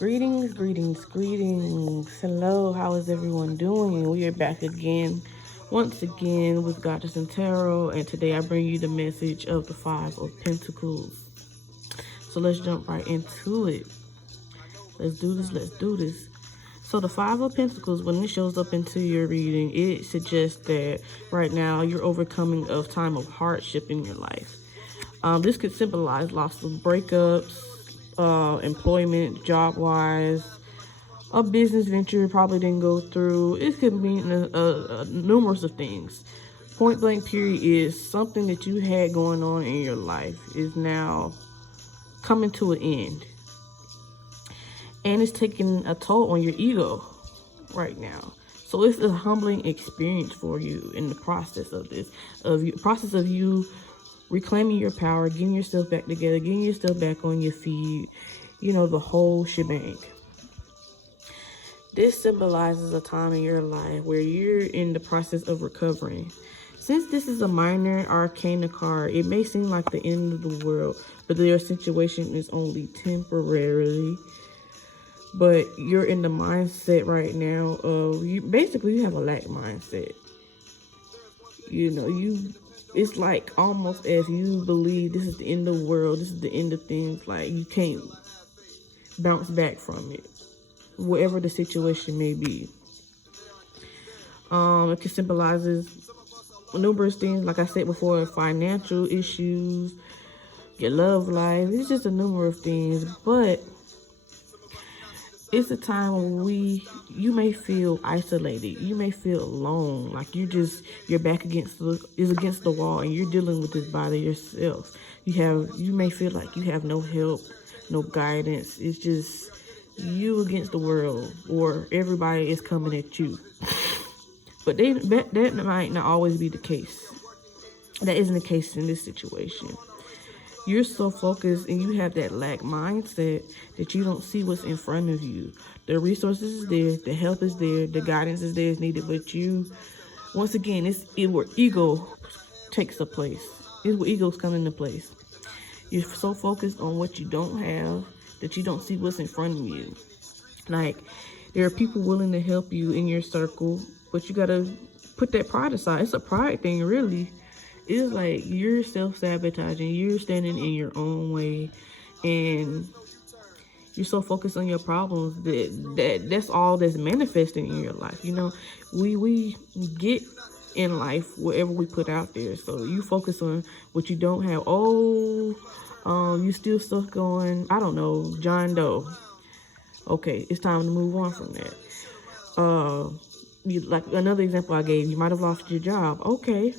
Greetings, greetings, greetings. Hello, how is everyone doing? We are back again, once again, with Goddess and Tarot, and today I bring you the message of the Five of Pentacles. So let's jump right into it. Let's do this, let's do this. So the Five of Pentacles, when it shows up into your reading, it suggests that right now you're overcoming a time of hardship in your life. This could symbolize lots of breakups, employment, job-wise, a business venture probably didn't go through. It could mean numerous of things. Point blank period is something that you had going on in your life is now coming to an end. And it's taking a toll on your ego right now. So it's a humbling experience for you in the process of this, process of you reclaiming your power, getting yourself back together, getting yourself back on your feet, you know, the whole shebang. This symbolizes a time in your life where you're in the process of recovering. Since this is a minor arcana card, it may seem like the end of the world, but your situation is only temporarily. But you're in the mindset right now of, you have a lack mindset. You know, it's like almost as you believe this is the end of the world, this is the end of things, like you can't bounce back from it, whatever the situation may be. It can symbolizes numerous things, like I said before, financial issues, your love life. It's just a number of things, but it's a time when you may feel isolated. You may feel alone, like your back against the wall, and you're dealing with this by yourself. You may feel like you have no help, no guidance. It's just you against the world, or everybody is coming at you. But that might not always be the case. That isn't the case in this situation. You're so focused and you have that lack mindset that you don't see what's in front of you. The resources is there, the help is there, the guidance is there is needed, but you, once again, it's where ego takes the place. It's where egos come into place. You're so focused on what you don't have that you don't see what's in front of you. Like, there are people willing to help you in your circle, but you gotta put that pride aside. It's a pride thing, really. It's like you're self-sabotaging, you're standing in your own way, and you're so focused on your problems that's all that's manifesting in your life. You know, we get in life whatever we put out there. So you focus on what you don't have. You still stuck going, I don't know, John Doe. Okay, it's time to move on from that. Like another example I gave, you might have lost your job. Okay.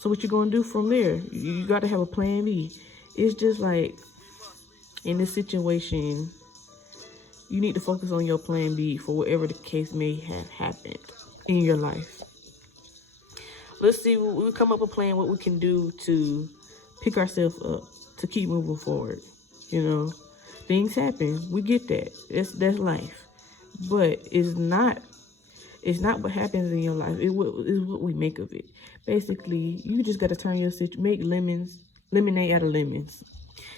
So what you gonna do from there? You got to have a plan B. It's just like, in this situation, you need to focus on your plan B for whatever the case may have happened in your life. Let's see, we come up with a plan, what we can do to pick ourselves up, to keep moving forward. You know, things happen. We get that. That's life. But it's not what happens in your life. It's what we make of it. Basically, you just got to turn your situation, make lemonade out of lemons.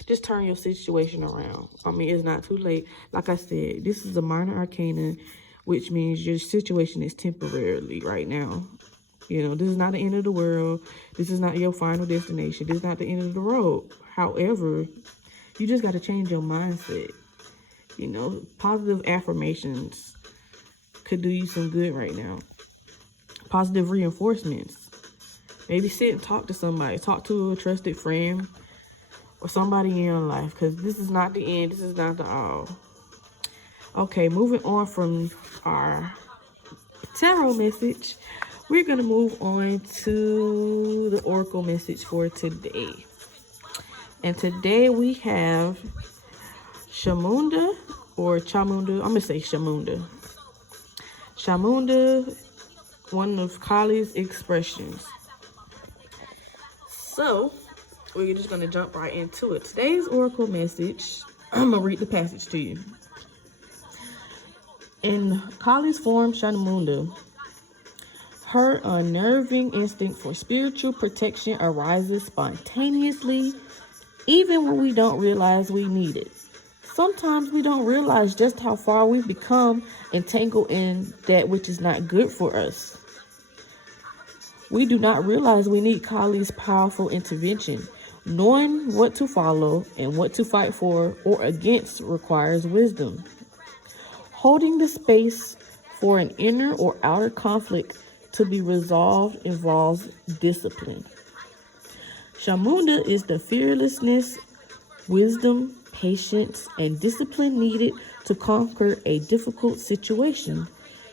Just turn your situation around. I mean, it's not too late. Like I said, this is a minor arcana, which means your situation is temporarily right now. You know, this is not the end of the world. This is not your final destination. This is not the end of the road. However, you just got to change your mindset. You know, positive affirmations could do you some good right now. Positive reinforcements. Maybe sit and talk to somebody. Talk to a trusted friend or somebody in your life, because this is not the end. This is not the all. Okay, moving on from our tarot message, we're going to move on to the oracle message for today. And today we have Shamunda or Chamunda. I'm going to say Shamunda. Shamunda, one of Kali's expressions. So, we're just going to jump right into it. Today's oracle message, I'm going to read the passage to you. In Kali's form, Shamunda, her unnerving instinct for spiritual protection arises spontaneously, even when we don't realize we need it. Sometimes we don't realize just how far we've become entangled in that which is not good for us. We do not realize we need Kali's powerful intervention. Knowing what to follow and what to fight for or against requires wisdom. Holding the space for an inner or outer conflict to be resolved involves discipline. Shamunda is the fearlessness, wisdom, patience, and discipline needed to conquer a difficult situation.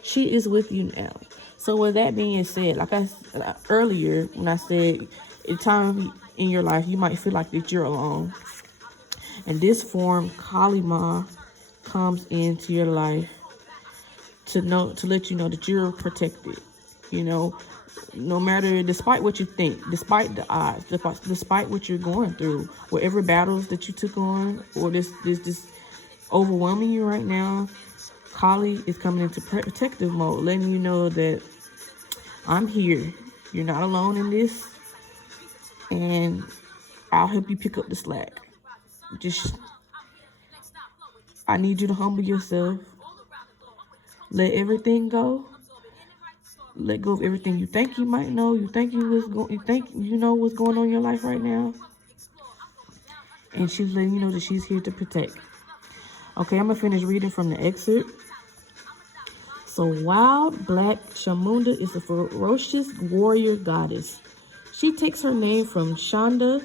She is with you now. So with that being said, like I said earlier, when I said at time in your life you might feel like that you're alone, and this form Kali Ma comes into your life to let you know that you're protected. You know, no matter, despite what you think, despite the odds, despite what you're going through, whatever battles that you took on, or this overwhelming you right now, Kali is coming into protective mode, letting you know that I'm here. You're not alone in this, and I'll help you pick up the slack. I need you to humble yourself. Let everything go. Let go of everything you think you might know. You think you know what's going on in your life right now. And she's letting you know that she's here to protect. Okay, I'm gonna finish reading from the excerpt. So, wild black Shamunda is a ferocious warrior goddess. She takes her name from Chanda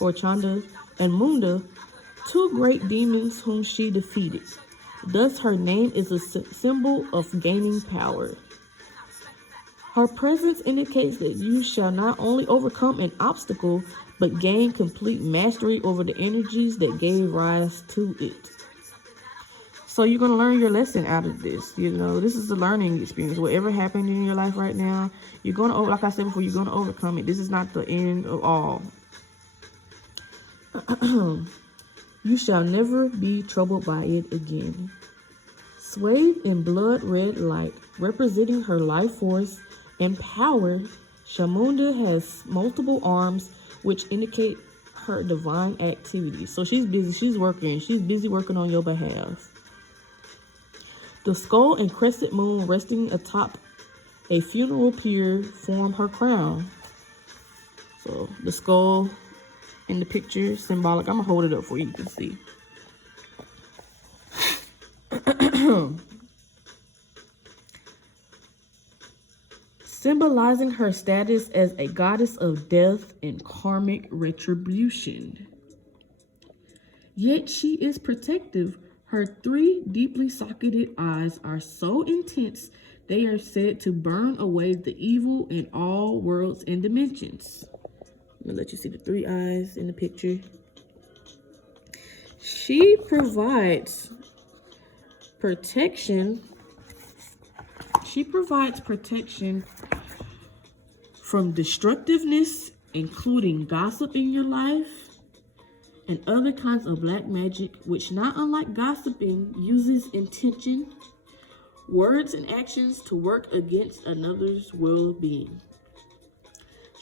and Munda, two great demons whom she defeated. Thus, her name is a symbol of gaining power. Her presence indicates that you shall not only overcome an obstacle, but gain complete mastery over the energies that gave rise to it. So you're going to learn your lesson out of this. You know, this is a learning experience. Whatever happened in your life right now, you're going to, like I said before, you're going to overcome it. This is not the end of all. You shall never be troubled by it again. Swathed in blood red light, representing her life force and power, Shamunda has multiple arms which indicate her divine activity. So she's busy, she's busy working on your behalf. The skull and crescent moon resting atop a funeral pyre form her crown. So the skull in the picture, symbolic. I'm gonna hold it up for you to see. Symbolizing her status as a goddess of death and karmic retribution. Yet she is protective. Her three deeply socketed eyes are so intense they are said to burn away the evil in all worlds and dimensions. I'm gonna let you see the three eyes in the picture. She provides protection. She provides protection from destructiveness, including gossip in your life and other kinds of black magic, which, not unlike gossiping, uses intention, words, and actions to work against another's well-being.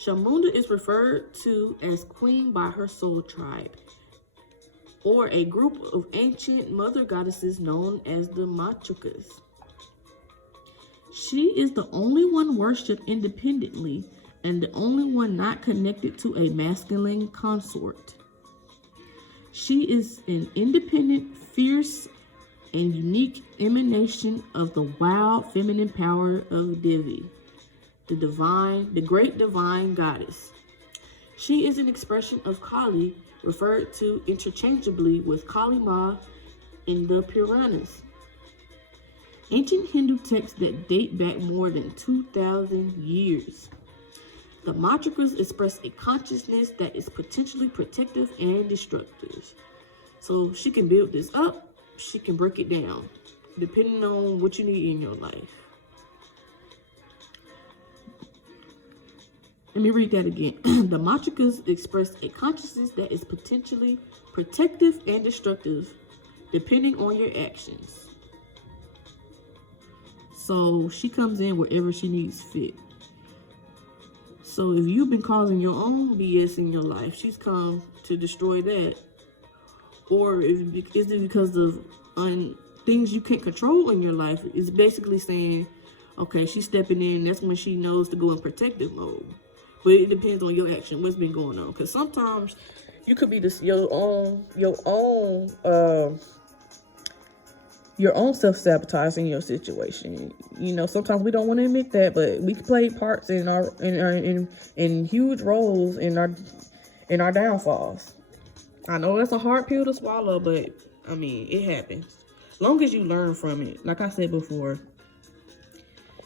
Shamunda is referred to as queen by her soul tribe, or a group of ancient mother goddesses known as the Matrikas. She is the only one worshipped independently and the only one not connected to a masculine consort. She is an independent, fierce, and unique emanation of the wild feminine power of Devi, the great divine goddess. She is an expression of Kali, referred to interchangeably with Kali Ma in the Puranas, ancient Hindu texts that date back more than 2,000 years. The Matrikas express a consciousness that is potentially protective and destructive. So she can build this up, she can break it down, depending on what you need in your life. Let me read that again. The Matrikas express a consciousness that is potentially protective and destructive, depending on your actions. So she comes in wherever she needs fit. So if you've been causing your own BS in your life, she's come to destroy that. Or is it because of things you can't control in your life? It's basically saying, okay, she's stepping in. That's when she knows to go in protective mode. But it depends on your action, what's been going on. Because sometimes you could be your own self-sabotaging your situation. You know, sometimes we don't want to admit that, but we play parts in huge roles in our downfalls. I know that's a hard pill to swallow, but I mean, it happens. As long as you learn from it, like I said before,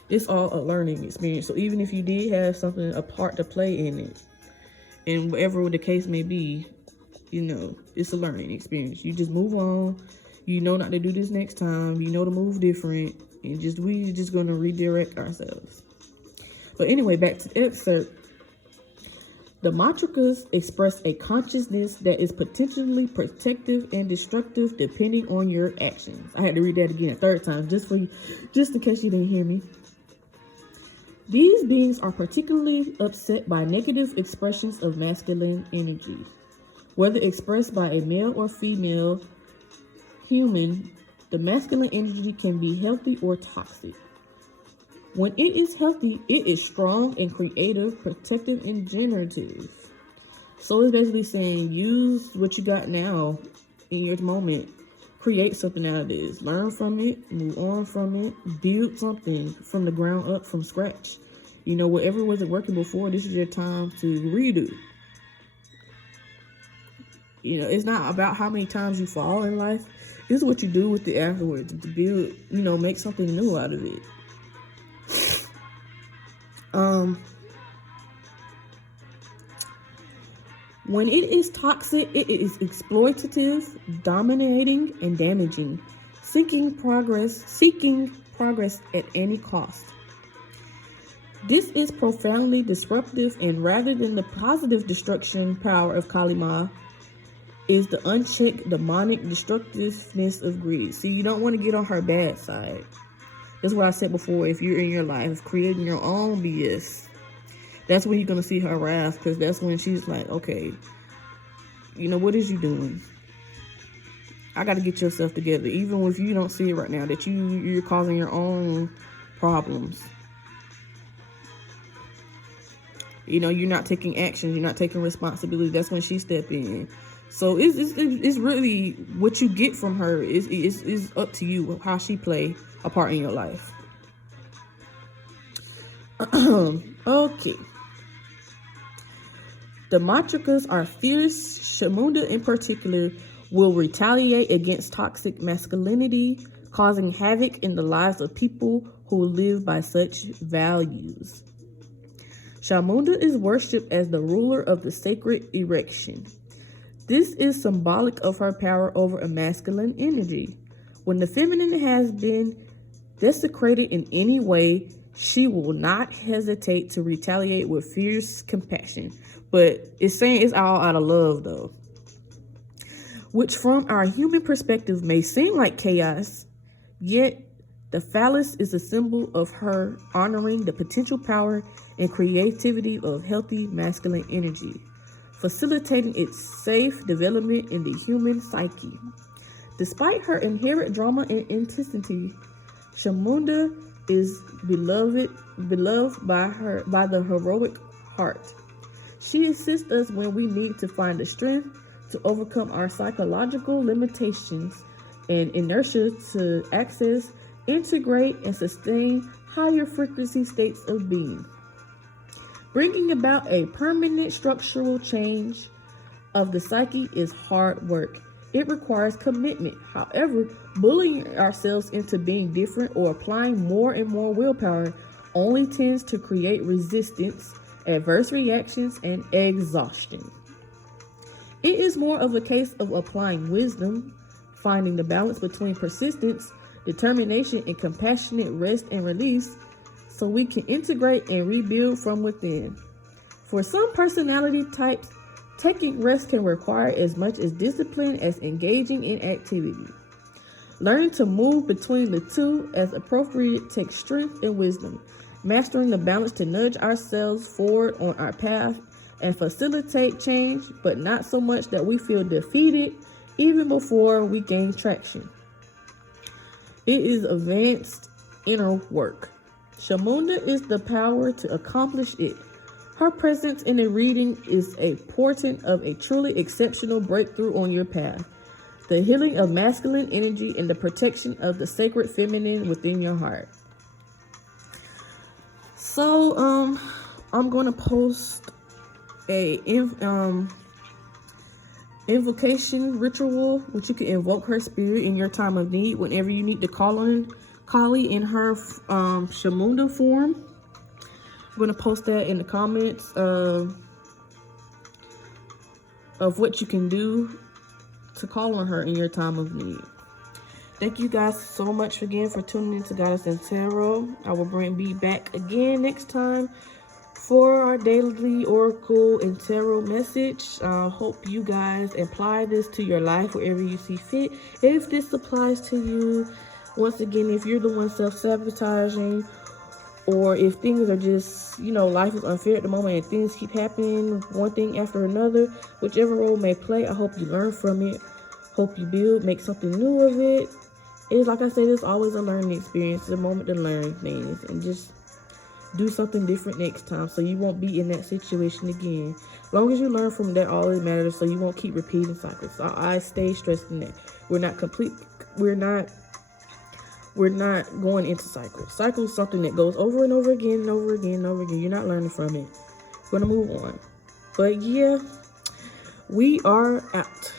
it's all a learning experience. So even if you did have a part to play in it, and whatever the case may be, you know, it's a learning experience. You just move on. You know not to do this next time. You know to move different. And we just going to redirect ourselves. But anyway, back to the excerpt. The matrikas express a consciousness that is potentially protective and destructive depending on your actions. I had to read that again a third time just in case you didn't hear me. These beings are particularly upset by negative expressions of masculine energy. Whether expressed by a male or female human, the masculine energy can be healthy or toxic. When it is healthy, it is strong and creative, protective, and generative. So it's basically saying use what you got now in your moment. Create something out of this. Learn from it, move on from it, build something from the ground up, from scratch. You know, whatever wasn't working before, this is your time to redo. You know, it's not about how many times you fall in life. It's what you do with it afterwards to build, you know, make something new out of it. When it is toxic, it is exploitative, dominating, and damaging, seeking progress at any cost. This is profoundly disruptive, and rather than the positive destruction power of Kalima, is the unchecked demonic destructiveness of greed. See, you don't want to get on her bad side. That's what I said before. If you're in your life creating your own BS, that's when you're going to see her wrath, because that's when she's like, okay, you know, what is you doing? I got to get yourself together. Even if you don't see it right now, that you're causing your own problems. You know, you're not taking action. You're not taking responsibility. That's when she step in. So it's really what you get from her is up to you, how she play a part in your life. Okay. The matrikas are fierce. Shamunda in particular will retaliate against toxic masculinity, causing havoc in the lives of people who live by such values. Shamunda is worshipped as the ruler of the sacred erection. This is symbolic of her power over a masculine energy. When the feminine has been desecrated in any way, she will not hesitate to retaliate with fierce compassion. But it's saying it's all out of love, though. Which from our human perspective may seem like chaos, yet the phallus is a symbol of her honoring the potential power and creativity of healthy masculine energy, facilitating its safe development in the human psyche. Despite her inherent drama and intensity, Shamunda is beloved by the heroic heart. She assists us when we need to find the strength to overcome our psychological limitations and inertia to access, integrate, and sustain higher frequency states of being. Bringing about a permanent structural change of the psyche is hard work. It requires commitment. However, bullying ourselves into being different or applying more and more willpower only tends to create resistance, adverse reactions, and exhaustion. It is more of a case of applying wisdom, finding the balance between persistence, determination, and compassionate rest and release, so we can integrate and rebuild from within. For some personality types, taking rest can require as much as discipline as engaging in activity. Learning to move between the two as appropriate takes strength and wisdom, mastering the balance to nudge ourselves forward on our path and facilitate change, but not so much that we feel defeated even before we gain traction. It is advanced inner work. Shamunda is the power to accomplish it. Her presence in a reading is a portent of a truly exceptional breakthrough on your path. The healing of masculine energy and the protection of the sacred feminine within your heart. So, I'm going to post a invocation ritual, which you can invoke her spirit in your time of need whenever you need to call on Kali in her Shamunda form. I'm going to post that in the comments of what you can do to call on her in your time of need. Thank you guys so much again for tuning in to Goddess and Tarot. I will be back again next time for our daily oracle and tarot message. I hope you guys apply this to your life wherever you see fit. If this applies to you, once again, if you're the one self-sabotaging, or if things are just, life is unfair at the moment and things keep happening, one thing after another, whichever role may play, I hope you learn from it. Hope you build, make something new of it. It's like I said, it's always a learning experience. It's a moment to learn things and just do something different next time so you won't be in that situation again. As long as you learn from that, all that matters, so you won't keep repeating cycles. So I stay stressing that we're not going into cycles. Cycle is something that goes over and over again and over again and over again. You're not learning from it. We're gonna move on. But yeah, we are out.